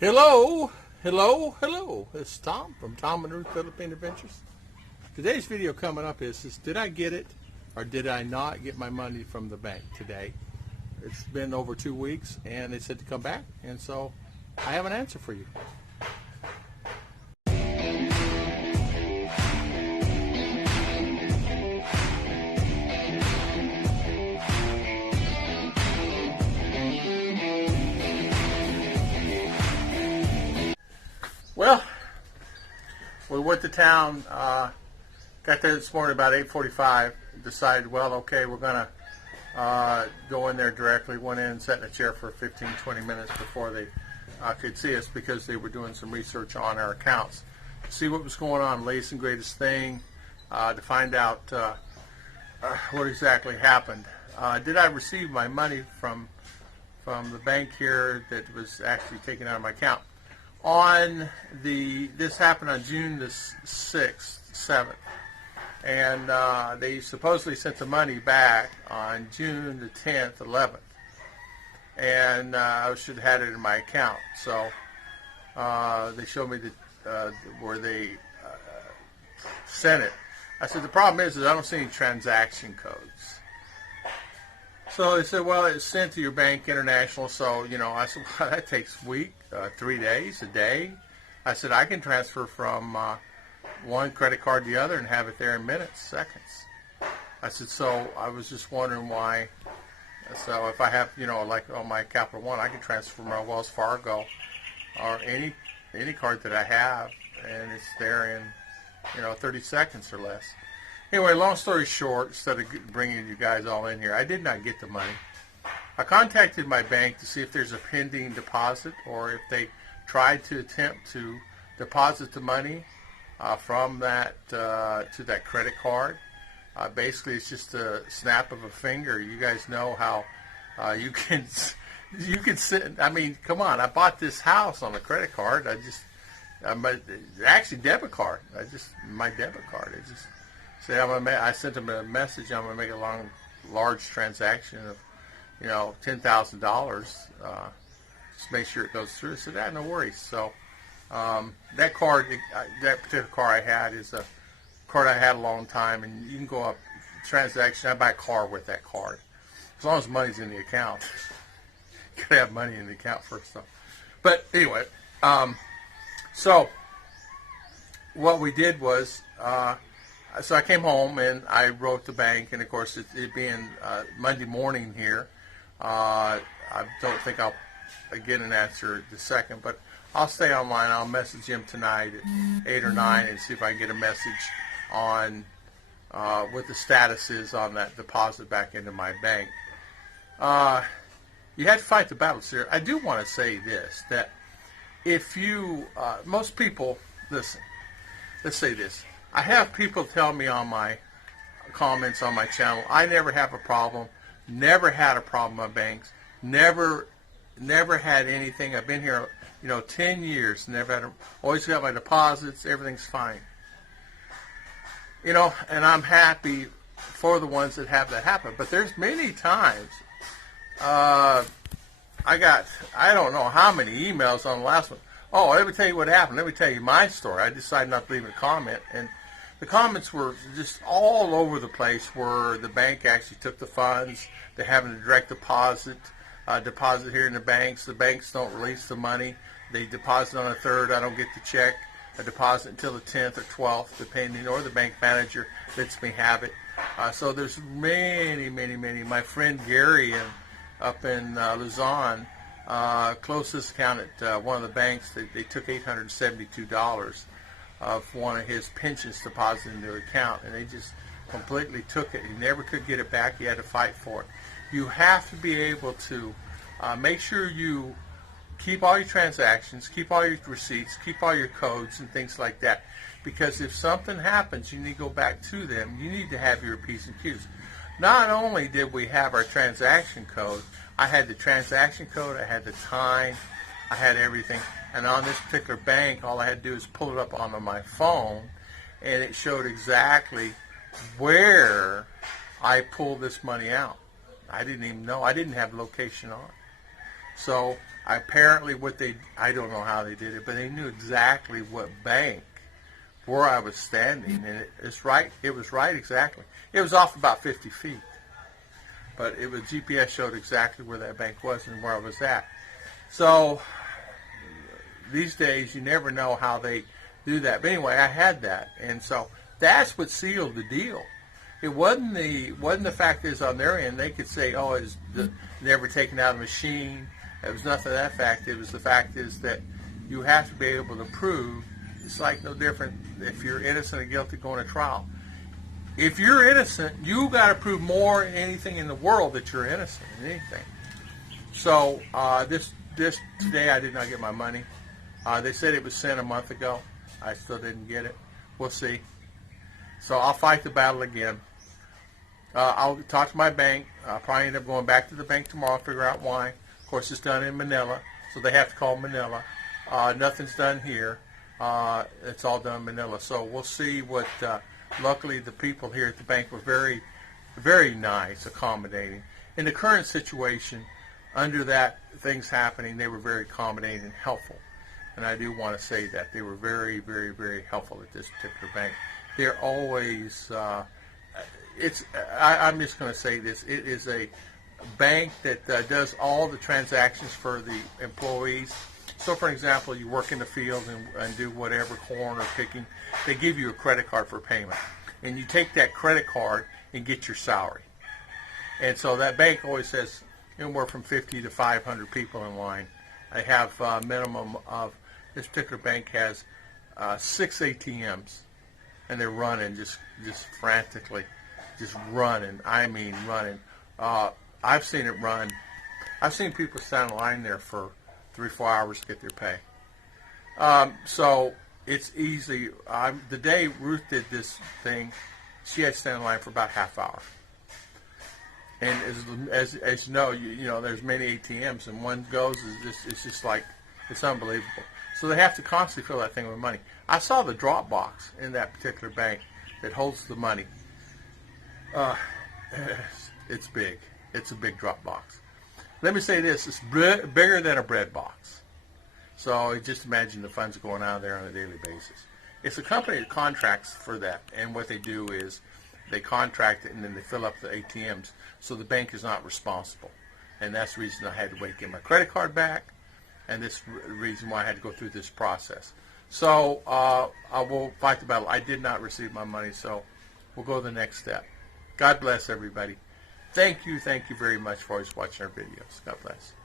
Hello, hello. It's Tom from Tom and Ruth Philippine Adventures. Today's video coming up is did I get it or did I not get my money from the bank today? It's been over 2 weeks and they said to come back, and so I have an answer for you. Well, we went to town, got there this morning about 8:45, decided, well, okay, we're going to go in there directly, went in, sat in a chair for 15-20 minutes before they could see us because they were doing some research on our accounts. See what was going on, latest and greatest thing, to find out what exactly happened. Did I receive my money from the bank here that was actually taken out of my account? This happened on June the 6th, 7th, and they supposedly sent the money back on June the 10th, 11th, and I should have had it in my account. So they showed me where they sent it. I said, the problem is I don't see any transaction codes. So they said, well, it's sent to your bank international. So, I said, well, that takes a week, 3 days, a day. I said, I can transfer from one credit card to the other and have it there in minutes, seconds. I said, so I was just wondering why. So if I have, like on my Capital One, I can transfer my Wells Fargo or any card that I have, and it's there in, 30 seconds or less. Anyway, long story short, instead of bringing you guys all in here, I did not get the money. I contacted my bank to see if there's a pending deposit or if they tried to attempt to deposit the money from that to that credit card. Basically, it's just a snap of a finger. You guys know how you can sit. I mean, come on! I bought this house on a credit card. Actually debit card. My debit card. I sent them a message. I'm gonna make a large transaction of, $10,000. Just make sure it goes through. I said, no worries. So that particular car I had is a card I had a long time, and you can go up transaction. I buy a car with that card, as long as money's in the account. You gotta have money in the account first, though. But anyway, so what we did was. So I came home and I wrote the bank, and of course it being Monday morning here, I don't think I'll get an answer the second, but I'll stay online. I'll message him tonight at 8 or 9 and see if I can get a message on what the status is on that deposit back into my bank. You had to fight the battles here. I do want to say this, that if you, most people, listen, let's say this. I have people tell me on my comments on my channel, I never have a problem, never had a problem with banks, never had anything. I've been here, 10 years, never had always got my deposits, everything's fine. And I'm happy for the ones that have that happen. But there's many times, I don't know how many emails on the last one. Oh, let me tell you what happened. Let me tell you my story. I decided not to leave a comment, and the comments were just all over the place where the bank actually took the funds. They're having a direct deposit here in the banks. The banks don't release the money. They deposit on the 3rd. I don't get the check. I deposit until the 10th or 12th, depending, or the bank manager lets me have it. So there's many. My friend Gary up in Luzon, closest account at one of the banks, they took $872 of one of his pensions deposited into the account, and they just completely took it. He never could get it back. He had to fight for it. You have to be able to make sure you keep all your transactions, keep all your receipts, keep all your codes and things like that, because if something happens, you need to go back to them. You need to have your P's and Q's. Not only did we have our transaction code, I had the transaction code, I had the time, I had everything. And on this particular bank, all I had to do is pull it up onto my phone, and it showed exactly where I pulled this money out. I didn't even know. I didn't have location on. So Apparently, I don't know how they did it, but they knew exactly what bank where I was standing, and it's right. It was right exactly. It was off about 50 feet, but it was GPS showed exactly where that bank was and where I was at. So these days, you never know how they do that. But anyway, I had that, and so that's what sealed the deal. It wasn't the fact is on their end they could say, oh, it's never taken out a machine. It was nothing of that fact. It was the fact is that you have to be able to prove. It's like no different if you're innocent or guilty going to trial. If you're innocent, you got to prove more than anything in the world that you're innocent in anything. So this today I did not get my money. They said it was sent a month ago. I still didn't get it. We'll see. So I'll fight the battle again. I'll talk to my bank. I'll probably end up going back to the bank tomorrow, figure out why. Of course, it's done in Manila, so they have to call Manila. Nothing's done here. It's all done in Manila. So we'll see what, luckily the people here at the bank were very, very nice, accommodating. In the current situation, under that, things happening, they were very accommodating and helpful. And I do want to say that. They were very, very, very helpful at this particular bank. They're always, I'm just going to say this, it is a bank that does all the transactions for the employees. So, for example, you work in the field and do whatever, corn or picking, they give you a credit card for payment. And you take that credit card and get your salary. And so that bank always has anywhere from 50 to 500 people in line. I have a minimum of, this particular bank has 6 ATMs. And they're running just frantically, just running. I mean running. I've seen it run. I've seen people stand in line there for 3-4 hours to get their pay. So it's easy. The day Ruth did this thing, she had to stand in line for about half hour. And as you know, there's many ATMs, and one goes it's just like it's unbelievable. So they have to constantly fill that thing with money. I saw the drop box in that particular bank that holds the money. It's big. It's a big drop box. Let me say this, it's bigger than a bread box. So just imagine the funds going out of there on a daily basis. It's a company that contracts for that, and what they do is they contract it and then they fill up the ATMs, so the bank is not responsible. And that's the reason I had to wait to get my credit card back, and this reason why I had to go through this process. So I will fight the battle. I did not receive my money, so we'll go to the next step. God bless everybody. Thank you very much for always watching our videos. God bless.